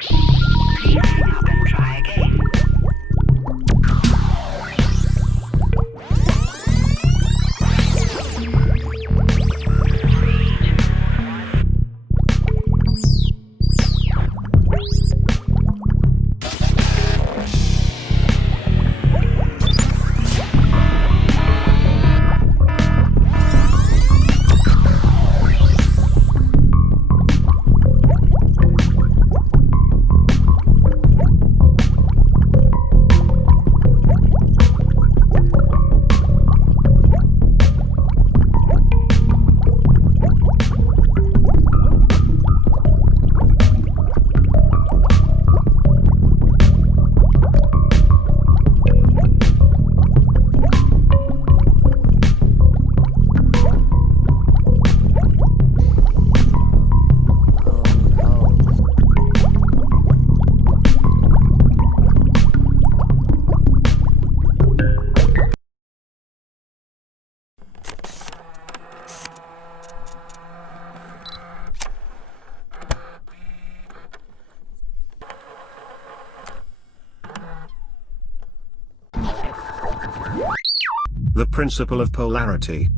Please hang up and try again. The principle of polarity.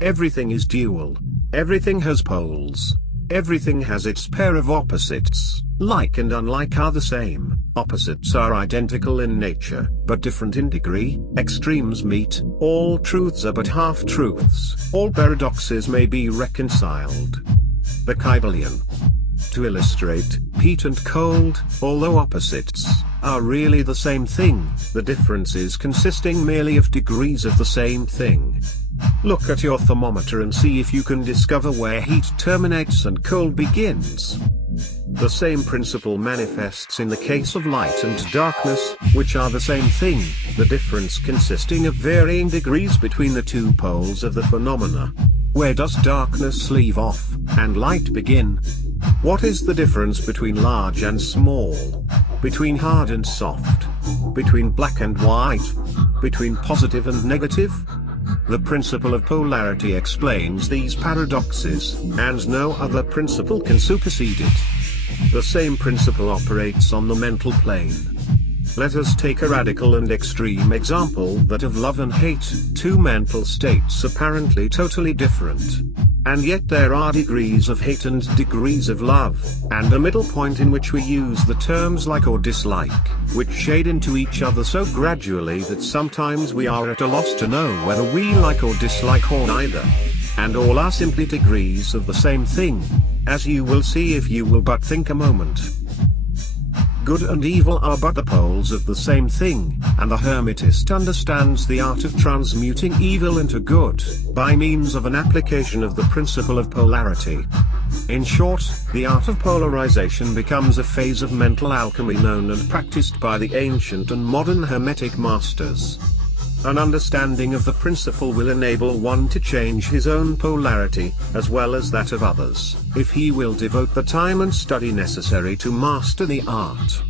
Everything is dual. Everything has poles. Everything has its pair of opposites. Like and unlike are the same. Opposites are identical in nature, but different in degree. Extremes meet. All truths are but half-truths. All paradoxes may be reconciled. The Kybalion. To illustrate, heat and cold, although opposites, are really the same thing, the differences consisting merely of degrees of the same thing. Look at your thermometer and see if you can discover where heat terminates and cold begins. The same principle manifests in the case of light and darkness, which are the same thing, the difference consisting of varying degrees between the two poles of the phenomena. Where does darkness leave off, and light begin? What is the difference between large and small? Between hard and soft? Between black and white? Between positive and negative? The principle of polarity explains these paradoxes, and no other principle can supersede it. The same principle operates on the mental plane. Let us take a radical and extreme example, that of love and hate, two mental states apparently totally different. And yet there are degrees of hate and degrees of love, and a middle point in which we use the terms like or dislike, which shade into each other so gradually that sometimes we are at a loss to know whether we like or dislike or neither. And all are simply degrees of the same thing, as you will see if you will but think a moment. Good and evil are but the poles of the same thing, and the Hermetist understands the art of transmuting evil into good, by means of an application of the principle of polarity. In short, the art of polarization becomes a phase of mental alchemy known and practiced by the ancient and modern Hermetic masters. An understanding of the principle will enable one to change his own polarity, as well as that of others, if he will devote the time and study necessary to master the art.